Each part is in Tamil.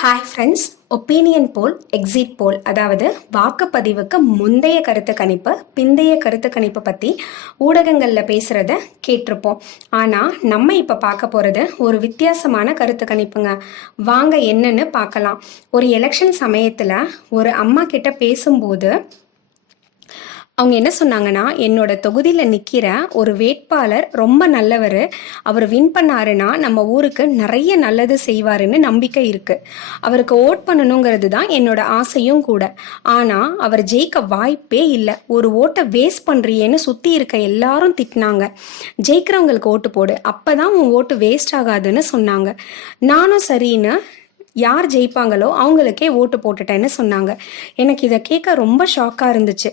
ஹாய் ஃப்ரெண்ட்ஸ், ஒப்பீனியன் போல் எக்ஸிட் போல், அதாவது வாக்குப்பதிவுக்கு முந்தைய கருத்து கணிப்பு பிந்தைய கருத்து கணிப்பு பற்றி ஊடகங்களில் பேசுகிறத கேட்டிருப்போம். ஆனால் நம்ம இப்போ பார்க்க போகிறது ஒரு வித்தியாசமான கருத்து கணிப்புங்க. வாங்க என்னன்னு பார்க்கலாம். ஒரு எலெக்ஷன் சமயத்தில் ஒரு அம்மா கிட்ட பேசும்போது அவங்க என்ன சொன்னாங்கன்னா, என்னோட தொகுதியில் நிற்கிற ஒரு வேட்பாளர் ரொம்ப நல்லவர், அவர் வின் பண்ணாருன்னா நம்ம ஊருக்கு நிறைய நல்லது செய்வாருன்னு நம்பிக்கை இருக்குது. அவருக்கு ஓட் பண்ணணுங்கிறது தான் என்னோட ஆசையும் கூட. ஆனால் அவர் ஜெயிக்க வாய்ப்பே இல்லை. ஒரு ஓட்டை வேஸ்ட் பண்ணுறியேன்னு சுற்றி இருக்க எல்லாரும் திட்டினாங்க. ஜெயிக்கிறவங்களுக்கு ஓட்டு போடு, அப்போ தான் உன் ஓட்டு வேஸ்ட் ஆகாதுன்னு சொன்னாங்க. நானும் சரின்னு யார் ஜெயிப்பாங்களோ அவங்களுக்கே ஓட்டு போட்டுட்டேன்னு சொன்னாங்க. எனக்கு இதை கேட்க ரொம்ப ஷாக்காக இருந்துச்சு.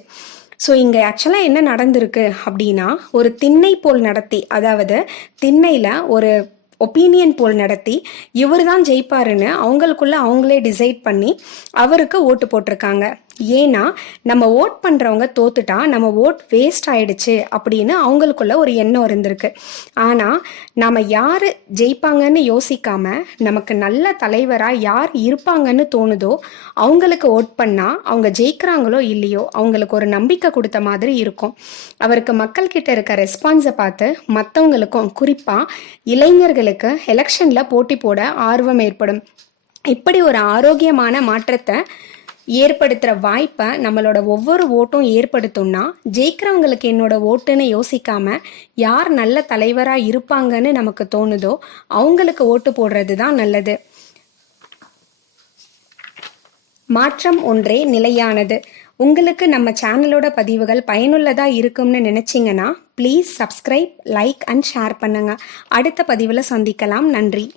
ஸோ இங்கே ஆக்சுவலாக என்ன நடந்திருக்கு அப்படின்னா, ஒரு திண்ணை போல் நடத்தி, அதாவது திண்ணையில் ஒரு ஒப்பீனியன் போல் நடத்தி இவர் தான் ஜெயிப்பாருன்னு அவங்களுக்குள்ள அவங்களே டிசைட் பண்ணி அவருக்கு ஓட்டு போட்டிருக்காங்க. ஏன்னா நம்ம ஓட் பண்ணுறவங்க தோத்துட்டா நம்ம ஓட் வேஸ்ட் ஆயிடுச்சு அப்படின்னு அவங்களுக்குள்ள ஒரு எண்ணம் இருந்திருக்கு. ஆனால் நம்ம யார் ஜெயிப்பாங்கன்னு யோசிக்காம நமக்கு நல்ல தலைவராக யார் இருப்பாங்கன்னு தோணுதோ அவங்களுக்கு ஓட் பண்ணால் அவங்க ஜெயிக்கிறாங்களோ இல்லையோ அவங்களுக்கு ஒரு நம்பிக்கை கொடுத்த மாதிரி இருக்கும். அவருக்கு மக்கள்கிட்ட இருக்க ரெஸ்பான்ஸை பார்த்து மற்றவங்களுக்கும், குறிப்பாக இளைஞர்களுக்கு எலெக்ஷனில் போட்டி போட ஆர்வம் ஏற்படும். இப்படி ஒரு ஆரோக்கியமான மாற்றத்தை ஏற்படுத்துகிற வாய்ப்பை நம்மளோட ஒவ்வொரு ஓட்டும் ஏற்படுத்தும்னா, ஜெயிக்கிறவங்களுக்கு என்னோட ஓட்டுன்னு யோசிக்காம யார் நல்ல தலைவராக இருப்பாங்கன்னு நமக்கு தோணுதோ அவங்களுக்கு ஓட்டு போடுறது தான் நல்லது. மாற்றம் ஒன்றே நிலையானது. உங்களுக்கு நம்ம சேனலோட பதிவுகள் பயனுள்ளதாக இருக்கும்னு நினச்சிங்கன்னா please subscribe, like and share பண்ணுங்கள். அடுத்த பதிவில் சந்திக்கலாம். நன்றி.